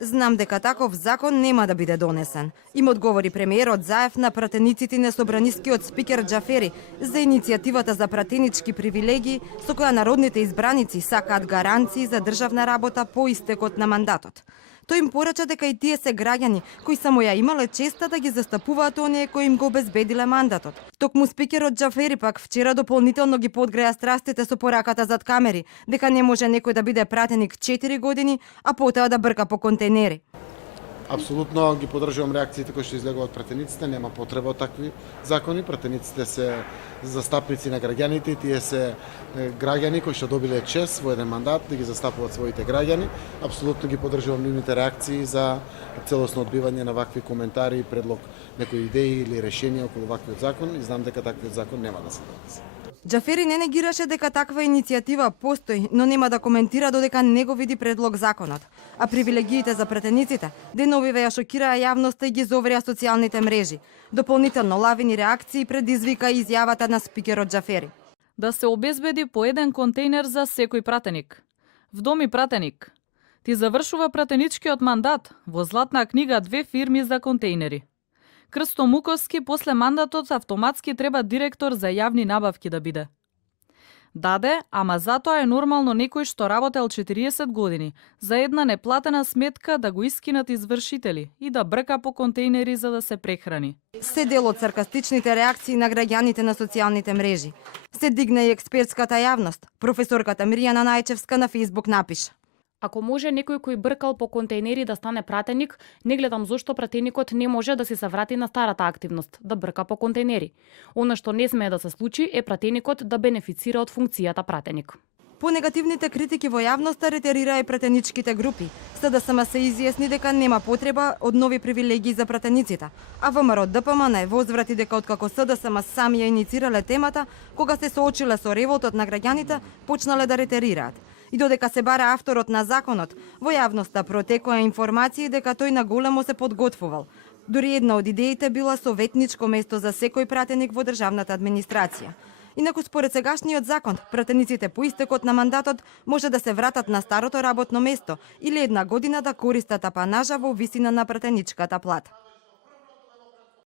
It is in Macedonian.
Знам дека таков закон нема да биде донесен. Им одговори премиерот Заев на пратениците на собранискиот спикер Џафери за иницијативата за пратенички привилегии со која народните избраници сакаат гаранции за државна работа по истекот на мандатот. Тој им порача дека и тие се граѓани кои само ја имале честа да ги застапуваат оние кои им го обезбедиле мандатот. Токму спикерот Џафери пак вчера дополнително ги подгреа страстите со пораката зад камери, дека не може некој да биде пратеник 4 години, а потоа да брка по контейнери. Апсолутно ги поддржувам реакциите кои што излегуваат пратениците, нема потреба од такви закони. Пратениците се застапници на граѓаните, тие се граѓани кои што добиле чест во еден мандат да ги застапуваат своите граѓани. Апсолутно ги поддржувам нивните реакции за целосно одбивање на вакви коментари и предлог некои идеи или решенија околу ваквиот закон и знам дека таквиот закон нема да се донесе. Џафери не негираше дека таква иницијатива постои, но нема да коментира додека не го види предлог законот. А привилегиите за пратениците деновиве ја шокираа јавноста и ги зовреа социјалните мрежи. Дополнително лавини реакции предизвика и изјавата на спикерот Џафери. Да се обезбеди по еден контейнер за секој пратеник. Вдоми пратеник. Ти завршува пратеничкиот мандат во Златна книга 2 фирми за контейнери. Крсто Муковски после мандатот автоматски треба директор за јавни набавки да биде. Даде, ама затоа е нормално некој што работел 40 години за една неплатена сметка да го искинат извршители и да брка по контейнери за да се прехрани. Се дел од саркастичните реакции на граѓаните на социјалните мрежи. Се дигна и експертската јавност. Професорката Мирјана Најчевска на Фејсбук напиша: Ако може некој кој бркал по контейнери да стане пратеник, не гледам зошто пратеникот не може да се врати на старата активност, да брка по контейнери. Она што не смее да се случи е пратеникот да бенефицира од функцијата пратеник. По негативните критики во јавноста ретерира и пратеничките групи. СДСМ се изјасни дека нема потреба од нови привилегии за пратениците, а ВМРО ДПМН возврати дека откако СДСМ сами ја иницирале темата, кога се соочиле со револтот на граѓаните, почнале да ретерираат. И додека се бара авторот на законот, во јавноста протекоа информации дека тој на големо се подготвувал. Дури една од идеите била советничко место за секој пратеник во државната администрација. Инаку според сегашниот закон, пратениците по истекот на мандатот може да се вратат на старото работно место или една година да користат апанажа во висина на пратеничката плата.